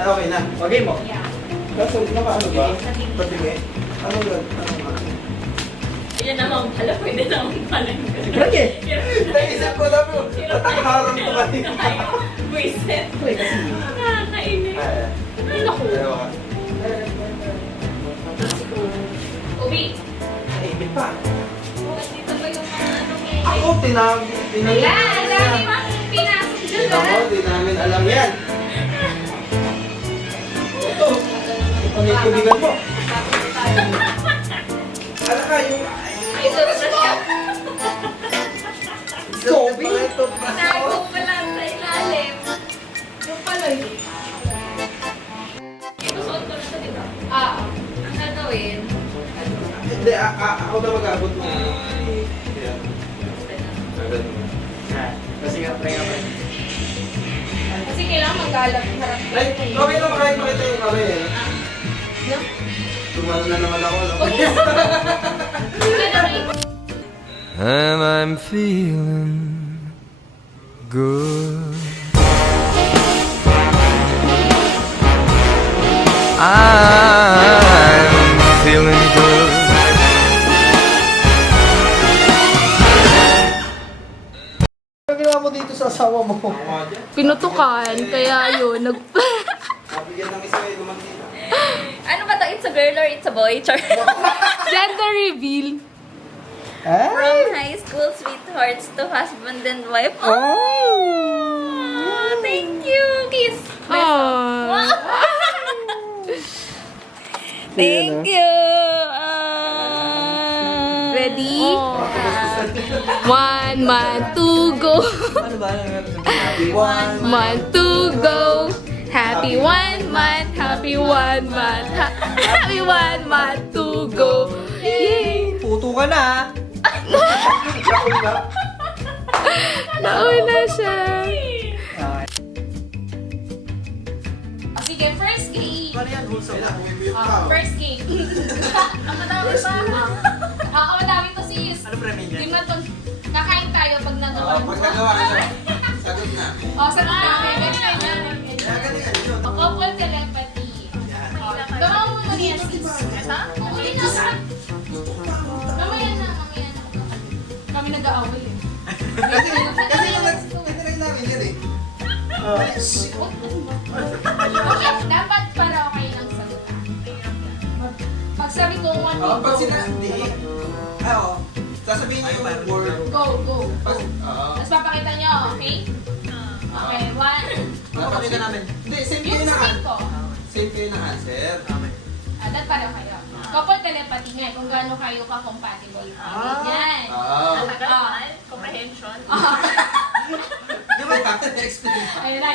Okay na. Okay mo. Yeah. Kaso, naka-ano ba? Patingi? Ano yun? Ano nga? Yan naman pala, pwede naman pala. Sige. Naisip ko sabi ko, natakaharang ko kanina. Buisit. Try kasi. Nakakainis. Ay, naku. Ayaw ka. Uwi. Naipit pa. Dito ba yung mga ano eh? Ako, tinawag. Ayan, dami mga pinasok dyan Kita mo, di namin alam yan. Ito, ipangitubigan mo. Alam ka, yung... Ito na siya. Sobi? Nago pala sa ilalim. Yung pala yun. Itusuot ko na ito, di ba? Ang gagawin, Hindi, ako na mag-abot mo. Yan. Kasi nga, try nga pa. kasi kailangan maggalap yung harap. Ay, okay lang kahit makita yung kamay eh. No? Tumalo na naman ako, no? And I'm feeling good. I'm feeling good. Ano ginawa mo dito sa asawa mo? Ako nga dyan. Pinutukan, kaya yun, Nabigyan ng isa eh, lumangkin na. Ano ba to? It's a girl or it's a boy? Char. gender reveal. From high school sweethearts to husband and wife. Oh, thank you. Kiss. Aww. Thank you. Ready? 1 month to go. Ano ba? Happy one. Month to go. Happy 1 month. Happy 1 month. Happy 1 month to go. Yay! Puto ka na. Nauna siya. Sige, first game. Ano yan? Wholesome na. First game. Ang madami pa. Ang madami to sis. Ano premium niya? Game na to. Kakain tayo pag nagawa. Pag nagawa ka na, sagot na. Sagot namin. Ganyan, ganyan. Kaya galingan yun. Couple telepathy. Gawa mo muna yan sis. Ito? Uli na sa... Mamaya na, mamaya na. Kami nag-aaway eh. Kasi tinry namin yan eh. Okay, dapat para okay lang sagot. Pag sabi ko 1 Oh, pag go. hindi. Oo. Sasabihin niyo yung word. Go, go. Pag, oo. Tapos papakita niyo, okay? Okay, 1. Papakita namin. Hindi, same kayo Yung na screen ko. Same kayo na answer. Dapat pareho kayo. Couple telepathy nga, kung gaano kayo ka-compatible. Yan. Oo. Comprehension. Di ba explain? Ayun na.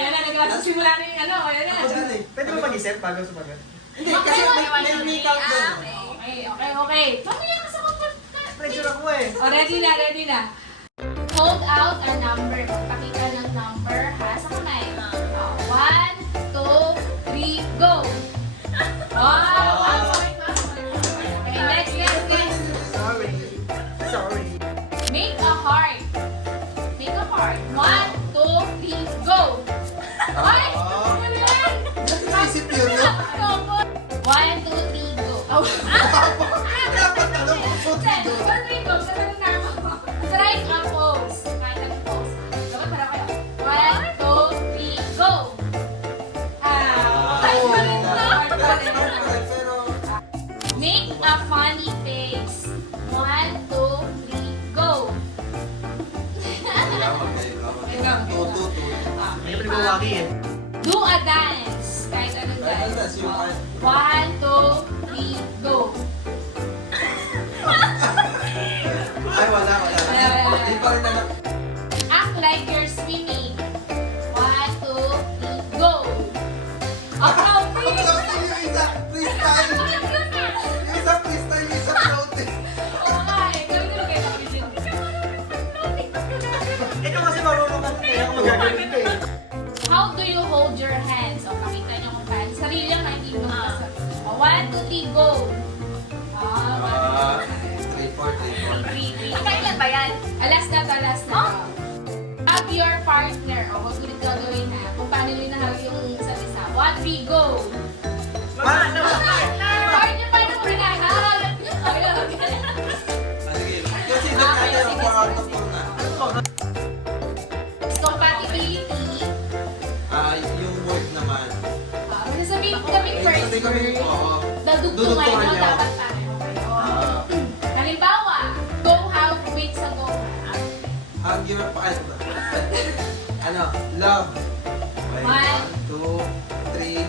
Nagsimula na yung ano. Ayun na. Ako din eh. Pwede mo mag-isip bago sumagot? Hindi, kasi may count doon. Okay. Mamaya ka sa couple. Pressure ako eh. Ready na. Hold out a number. Magpakita ng number ha sa kamay. 1, 2, 3, go! Wow! Okay, next. Sorry. Make a heart. 1, 2, 3, go! Ay! Ano yan? Naisip yun, no? 1, 2, 3, go. Dapat alam mo, so Go. Sasagot na ako. Strike a pose. Kahit ang pose. Dapat para kayo. 1, 2, 3, go! Ay, palit na. Pero, Make a funny face. 1, 2, 3, go! Tutu. May pinagawaki eh. Do a dance. Kahit anong Kahit dance. anong dance, yung kahit- 1, 2, 3, go! Ay, wala. Hindi pa rin naman. Act like you're swimming. 1, 2, 3, go! Okay, please! Yung isa, freestyle. Yung isa, freestyle. Yung isa, floating. Oo nga eh. Gawin ko kayo kapitid. Ikaw kasi marunong ka kaya ako magagawin ko eh. How do you hold your hands? O, pakita niyo kung paano. Sarili lang na hindi mo nasa. 1, 2, 3, go! Ah, 3, 4, 3, 4. Kailan ba yan? Alas na. Hug your partner. O, huwag ulit gagawin ha. Kung paano nyo nahag yung isa't isa. 1, 3, go! Ano? Or niyo pa nung pinahal. Okay. Sige. Consider natin ang 4 out of 4 na. Compatibility. Yung word naman. Sabihin kaming first Sabi kami, word. oo. Dadugtungan Dudugtungan nyo, niyo. dapat pareho kayo. Ah, Halimbawa, go have, wait sa go have. Ang hirap pa. Ano? Love. Okay, 1, 2, 3.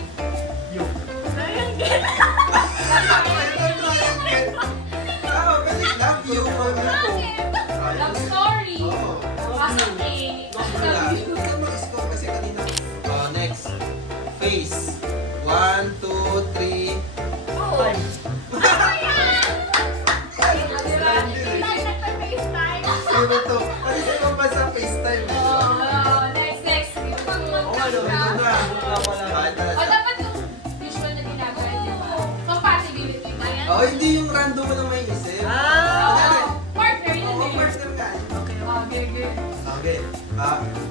You. Pwede love you. Love story. Oo. Pasok A. Wala. Huwag ka mag-score kasi kanina. Next. Face. 1, 2, 3. Five. Zero to. Kasi sa ibang bansa FaceTime. Next. Oo nga, no. Ito na. Wala. O, dapat yung usual na ginagawa niyo. Compatibility ba yan? Oh, hindi yung random mo na may isip. Partner yun Oo, eh. partner nga. Okay, good. Okay.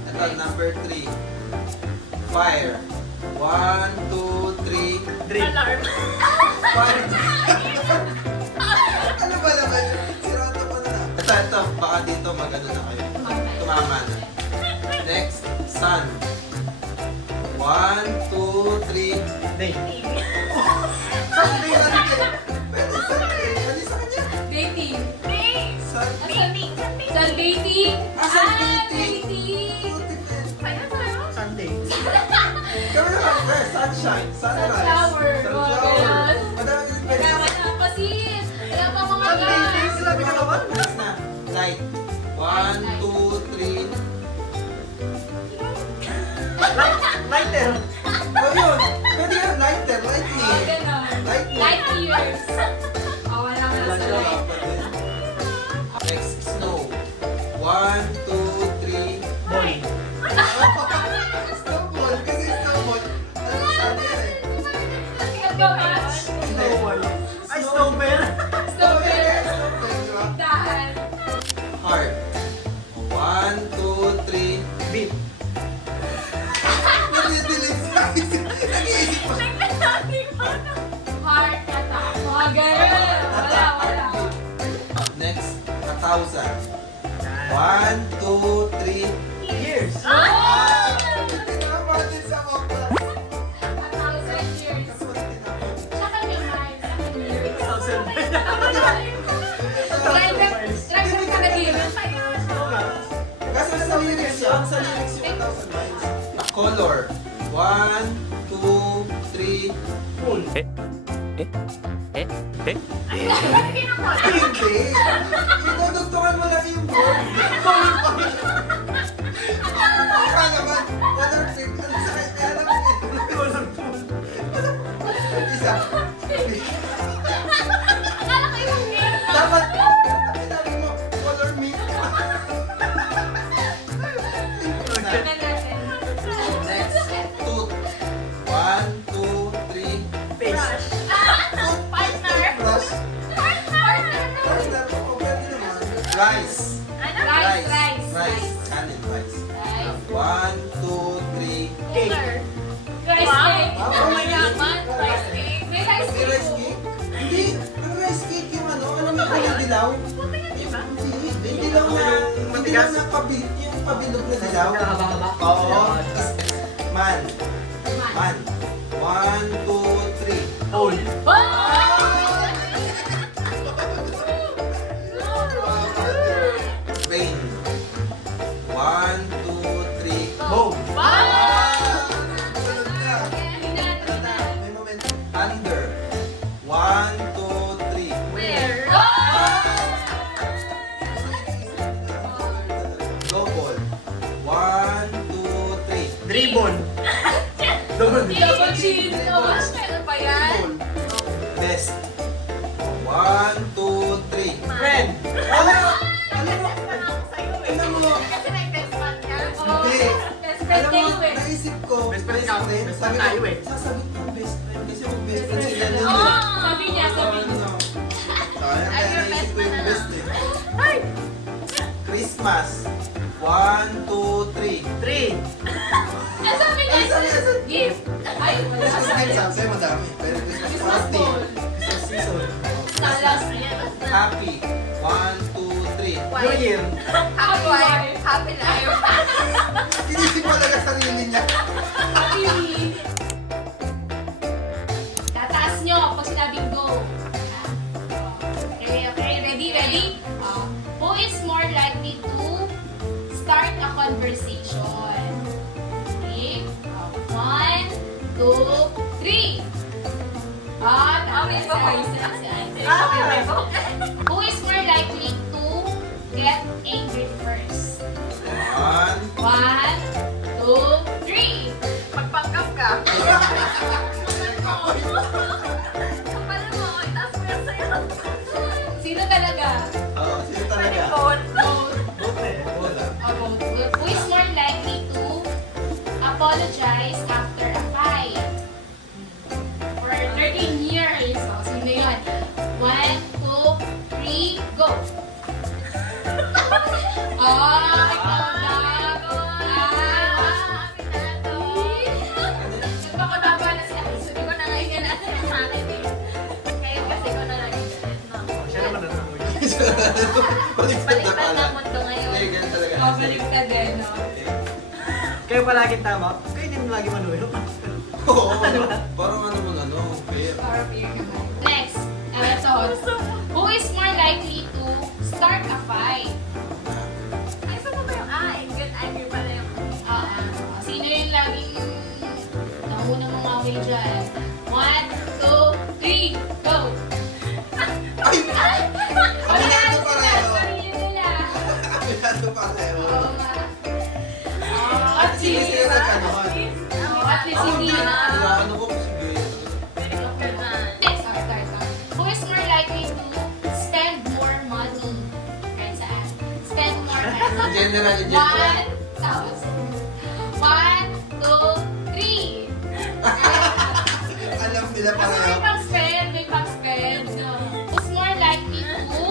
Ito, number 3. Fire. 1, 2, 3. Drink. Fire. Ano ba naman yun? Sirata pa na. Ito. Baka dito magano na kayo. Tumama na. Next. Sun. 1, 2, 3. Day. Sunday, ano kayo? Pwede Sunday. Ano sa kanya? Dating. Sunday. Sundating. Sundating. Dating. Sunday. Kami naman, sunshine, sunrise, Sunflower. sunflower. Madami kasi pwede sa Kailangan na pasit. Wala pa mga Sunday. gas. Sinabi ka naman. Next na. Light. 1, 2, 3. Lighter. Oh, yun. Pwede yun. Lighter. Lightning. Lightning. Light years. Wala ka na sa light. Next, snow. 1, 2, 3. Boy. Snowball. Kasi snowball. Ano sa yan eh? Go match. Snowball. Ay, snowball. Snowball. Snowball, di ba? Dahan. Heart. 1, 2, 3. Beat. Nadidilig sa isip. Nag-iisip pa. Heart attack. Mga ganun. Wala. Next, 1,000. 1, 2, 3. Years. Tinama din sa mga. 1,000 years. Tsaka yung life. Driver ka na din. Kasi sa lyrics yun, sa lyrics yung 1,000 miles. Color. 1, 2, 3. Full. Hindi. Idudugtungan mo lang yung board. Baka naman. Color trick. Ano sa kanya? Alam mo Isa. Akala ko yung game. Dapat. Sinabi mo, color me. Next. Tooth. 1, 2, 3. Face. Brush. Partner. Oh, pwede naman. Rice. Rice. Kanin, rice. 1, 2, 3. Cake. Rice cake. Oh my God. Rice cake. May rice May rice cake? Hindi. Ang rice cake yung ano mo yung dilaw? Hindi. Yung dilaw na, yung dilaw na yung pabilog na dilaw. Nakahaba-haba. Oo. Man. 1, 2, 3. Whole. Rain. 1, 2, 3. Bow. Sunod na. May moment. Under. 1, 2, 3. Where? Double. 1, 2, 3. Dribble. Double. Double chin. Ano pa yan? Best. 1, 2, 3. Friend. Alam mo, hindi. Best friend Alam mo, kayo eh. naisip ko, Best friend best ka. friend. Best Sabi friend tayo ko, eh. sasagot ko best friend. Kasi kung best friend sila nun Oo, eh. sabi niya. Sayang, kaya naisip ko yung best eh. Christmas. 1, 2, 3. 3. Sabi niya, Ay, sabi niya, gift. Ay, Christmas time, sabi madami. Pero Christmas party. Christmas season. Salas. Happy. 1, 2, 3. New Year. Happy life. Happy life. Inisip mo talaga sarili niya. Happy week. Tataas nyo pag sinabing go. Okay, okay. Ready, ready? Who is more likely to start a conversation? Okay. 1, 2, 3. Who is more likely to get angry first? 1. 1, 2, 3. Magpanggap ka. Kapal mo, itaas mo yan sa'yo. Sino talaga? Oh, sino talaga? Phone. Both. Bote. Wala. Who is more likely to apologize after a fight? For 13 years. O, sino yun? 1, 2, 3, go! Oh, ikaw na. Nagpakababa na si Alice. Hindi ko na ngayon yan natin yung sa akin eh. Kayo kasi ko na lang yung galit, no? Siya naman na naman. Baliktad na Baliktad pala. na mundo ngayon. Hindi, ganun talaga. Babalik ka din, no? Kayo palaging tama. Kayo din lagi manuyo. Oo, parang ano mo ano, fair. Para beer naman. Next, ito. Who is more likely to start a fight? Ay, saan ba yung good angry pala yung Sino yung laging naunang mga away dyan? 1, 2, 3, go! Ay! Aminado pa rin. Sarili nila. Aminado pa rin. Oo nga. At Sige, least, sige, nag-ano ka. at least hindi na. Ano ko kasi Next, start. Who is more likely to spend more money? Right, saan? Spend more money. General, 1,000. 1, 2, 3. Alam nila Kasi may pareho. pang-spend, may pang-spend. No. Who's more likely to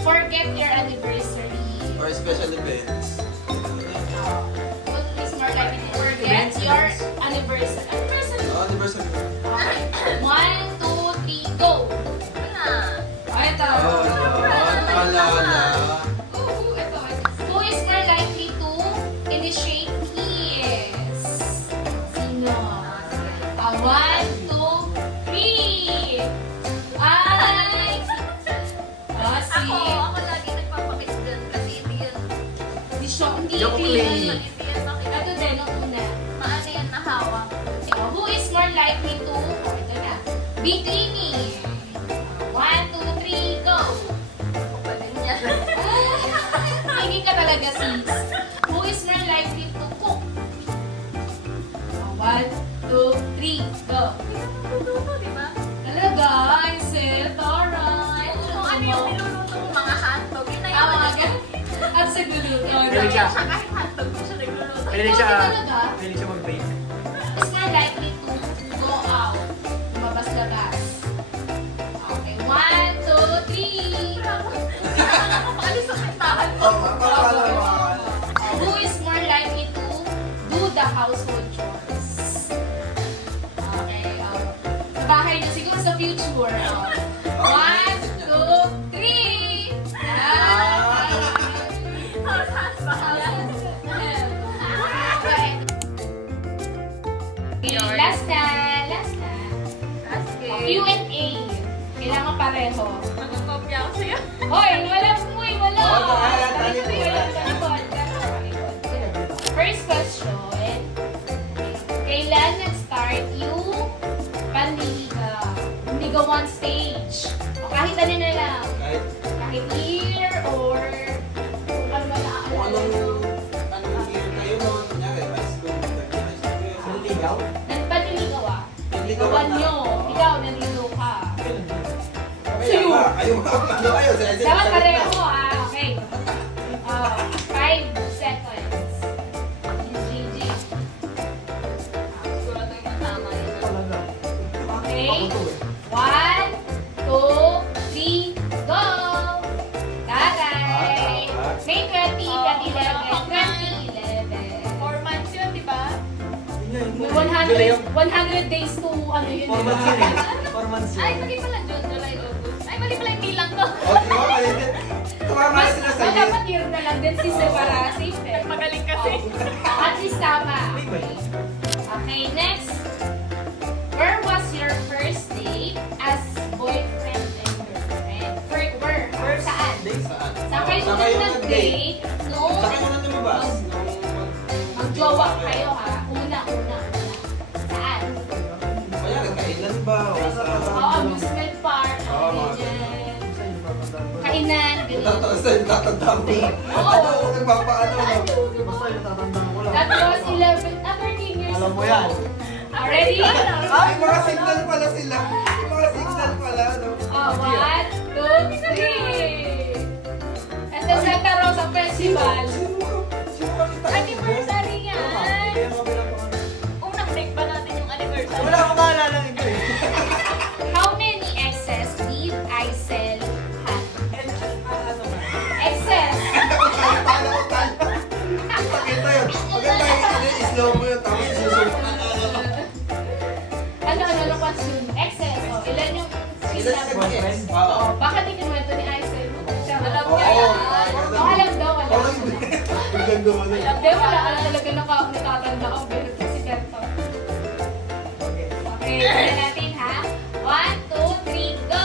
forget your anniversary? Or special events. Who is more likely to forget your anniversary? Anniversary. Oh, anniversary. Okay. 1, 2, 3, go! Ay, ito. Oh, naalala. Ito. Who is more likely to initiate kiss? Sino? 1, 2, 3. Ay! Si... Ako lagi nagpapakiss dun kasi hindi yun. Hindi Yung clean. clean. Hindi yun makita. Ito din, nung una. Maano yan nahawak. Who is more likely to... Ito na. Be clingy. 1, 2, 3, go! Kapaling niya. Hindi ka talaga, sis. Who is more likely to cook? 1, 2, 3, go! Niluluto, di ba? Talaga, Isel, taray. Kung ano yung niluluto mo, mga hotdog, yun na yun. Tama ka. At sa gluluto. Pilig siya. Siya kahit hotdog, di siya nagluluto. Pilig siya. Talaga? Pilig siya mag-bake. Is more likely to go out. Lumabas-labas. Okay, 1, 2, 3. Alis sa kintahan mo. Oh, mapapala mo. Who is more likely to do the household chores? Okay, sa bahay niyo, siguro sa future. 1, 2, 3. Last na. Q&A. Kailangan pareho. Magkakopya ako sa'yo. Hoy, wala mo eh, wala. Oh, talikod. Talikod. First question. Kailan nag-start yung panliligaw? Ligawan stage. O kahit ano na lang. Kahit Kahit year or kung ano ba kung naaalala nyo. anong year kayo noon, kunyari, high school, Sa ligaw? Nagpanliligaw ah. Ligawan Ligawan na. nyo. Ikaw, nanligaw ka. Sa'yo! Ano kayo? Dapat pareho ah. Okay. 5 seconds. GG. Siguro ito yung tama yun. Talaga. Okay. Ako to eh. 1, 2, 3, go! Taray! May 20, 2011, 2011. 4 months yun, di ba? Yun nga yun. 100 days to ano yun. 4 months yun eh. 4 months Ay, yun. mali pala June, July, August. Ay, mali pala yung bilang ko. O, di ba? Mali din. Tumama na sila sa iyo. Dapat year na lang din si para safe eh. Magaling kasi. At least tama. Wait, wait. Okay, next. Where was your first date as boyfriend and girlfriend? Where? Saan? Saan? Saan kayo Saan kayo nag-date? nag-date? Nung Saan kayo nang lumabas? mag-jowa kayo ha? Una. Saan? Kaya nagkainan ba? O sa... Oo, amusement park. Oo, mga ganyan. Saan yung papandaan ko? Kainan, ganyan. Saan tatandaan mo? Ano? Nagpapaano? Basta yung natatandaan ko lang. That was 13 years Alam mo ago. yan. Ready? Ay, mga signal pala sila. May mga signal pala, no? Oh, 1, 2, 3. At the Santa Rosa Festival. Sino ka kita? Anniversary yan. Kaya kabilang ko ano. Unang break pa natin yung anniversary. Wala akong maalala nito eh. How many exes did Aisel have? Exes. Tala ko, tala. Pakita yun. Maganda yung slow mo yun. Tapos susunod. Ano question? Exes. Oh, ilan yung Ilan sinabi? yung ex? Oo. Oh, bakit ikinuwento ni Aisel? Alam Oo. niya yan. Oh, alam daw. Ang ganda mo na. Hindi, wala ka na talaga natatanda ko. Pero kasi ganito. Okay, tignan natin ha. 1, 2, 3, go!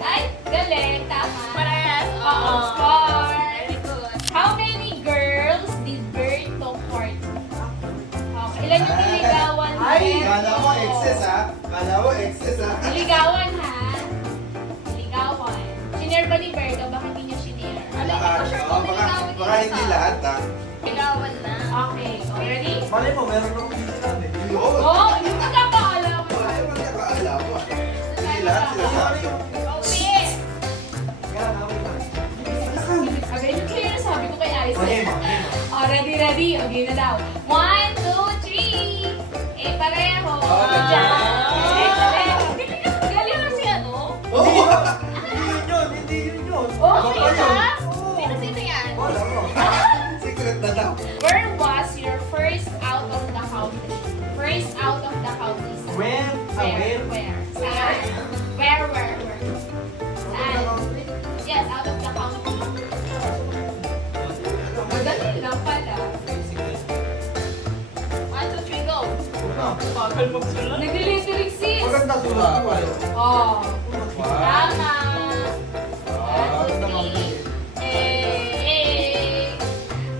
Ay, galing. Tama. Parehas. Oo, score. Very good. How many girls did Berto court? Okay, ilan yung niligawan mo? Ay, Kala ko excess ha. Kala ko excess ha. Niligawan ha? Niligawan. Shinare ba ni Berto? Bakit hindi niya shinare? Alam ko pa sure kung niligawan Baka hindi lahat ha. Bigawan na. Okay, so ready? Mali mo, meron akong sinasabi. Oo. Oh, yung nagkakaalam. Wala yung magkakaalam mo. Hindi lahat sinasabi. Okay. Kaya nawin na. Okay, yung clear na sabi ko kay Okay, Aisel. ma. Oh, ready? Okay na daw. 1, 2, 3. Eh, pareho. Okay. Diyan. Galing mo si ano? Oo. Hindi yun yun. Okay Baka yun. na? Sino yan? Wala mo. Secret na daw. Where was your first out of the country? First out of the country. Saan? Where? Where? Saan? Where? Saan? Yes, out of the country. Madali lang pala. 1, 2, 3, go. Bakal magsulat. Nag-electric sis. Maganda sulat ko eh. Oh. Wow. Tama. Wow.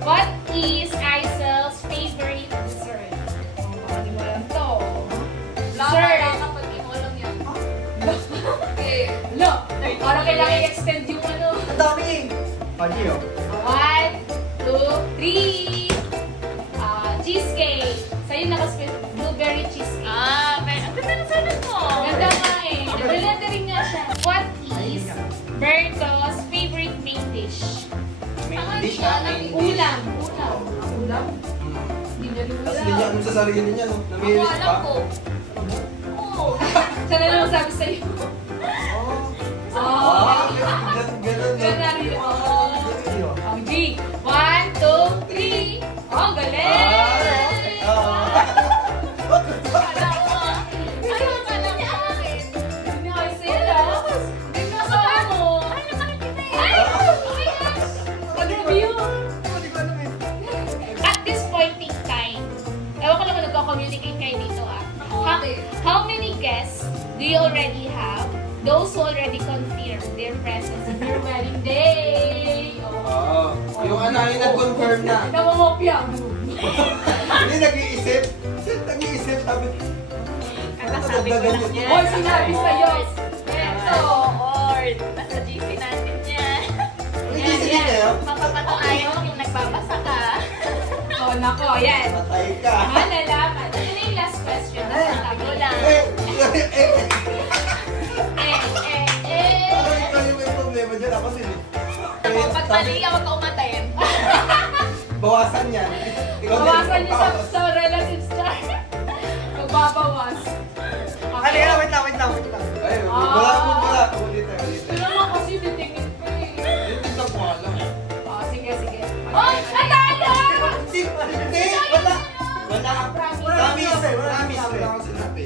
What is Aisel's favorite dessert? Oh, hindi mo alam to. Dessert. Kapag di mo alam yan. Okay. No. Parang kailangan i-extend yung ano. Ang dami eh. Pagi oh. 1, 2, 3. Cheesecake. Sa'yo nakaspit. Blueberry cheesecake. Ang ganda na salat mo. Ganda nga eh. Nag-lettering nga siya. What is Berto's favorite main dish? Main dish ha? Main dish. Ulam. Ulam? Hindi na rin Tapos hindi niya ulam. ano sa sarili niya, no? Ako Namilis alam pa. ko. Oo. Sana naman sabi sa'yo. Oh. Ganun, no? Ganun na rin. Oh. Hindi oh. Ang G. 1, 2, 3. Oh, galing! Oo. Kala ko. Ano ang alam niya akin? Hindi ako sila. Hindi ko kasama mo. Ay, nakakita eh. Ay! Oh my gosh! Pag-review. Hindi ko alam eh. At this point in time, ewan ko lang kung nagko-communicate kayo dito ah. How many guests do you already have? Those who already confirmed their presence in your wedding day. Oo. Yung ano, yung nag-confirm na. Namamopya. Hindi, nag-iisip. Nag-iisip, sabi. Sabi ko lang yan. Hoy, sinabi sa'yo. Ito, Lord. Nasa GC natin yan. Nag-iisip din kayo? Mapapatunayan mo kung nagbabasa ka. Oh, nako, yan. Patay ka. Malalaman. Ito na yung last question. Sabi ko lang. Parang ikaw yung may problema dyan. Ako din eh. Pag mali ka, huwag ka umatayin. Bawasan yan. Ikaw din. Bawasan niyo sa relatives char. Magbabawas. Ano yan? Wait lang. Ay, wala. Ulit. Pero naman kasi titingin ko eh. Yung TikTok mo alam. Oh, sige. Oh, natalo! Hindi. Wala. Promise. Promise! sinabi, wala Promise! sinabi. Wala akong sinabi.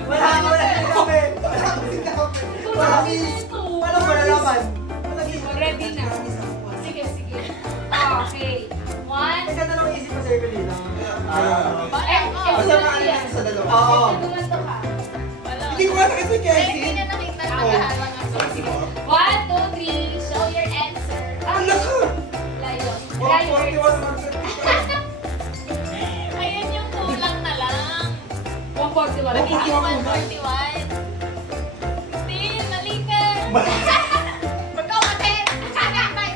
Wala sinabi. Wala akong sinabi. Promise! Ano ba nalaman? Ready na. Sige, sige. Okay. One. Ang ganda ng isip ko sa'yo kanina. Basta maalitin sa dalawa. Oo. Tulungan to ka. Wala. Hindi ko nga nakita kay Hindi Jessie. niya nakita Oh. naghaharang ang Sige mo. 1, 2, 3. Show your answer. Ano ka? Lion. 141 months. Ayan yung kulang na lang. 141. Naging 141. 141. Hindi, mali ka. Magkawatin.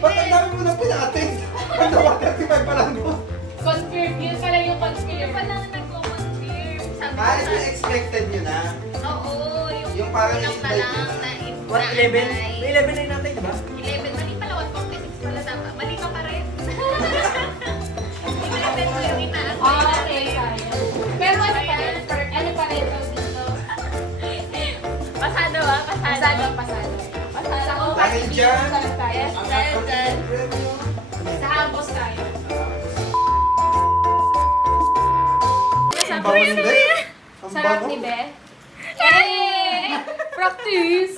Ba't ang dami mo na pinatin? Ano ba? 35 pa lang mo. Confirm. Yun pala yung Hindi confirm. pa lang nagko-confirm. Sabi ko Ito sa... expected nyo na. Oo, Yung parang kulang na invite lang yun. na 111? May 11 na yung natin, di ba? 11, mali pala, 146 pala tama. Mali ka pa rin. 11 ko yung inaantay. Okay, kaya. Pero ano pa rin? Ano pa rin ito dito? Pasado ba? Pasado, pasado. Sa Dahil dyan, tayo. ang Dahil dyan. premyo. Sa ambos tayo. Ang bawas din. Ang Sarap bago. ni Beth. Hey! Practice!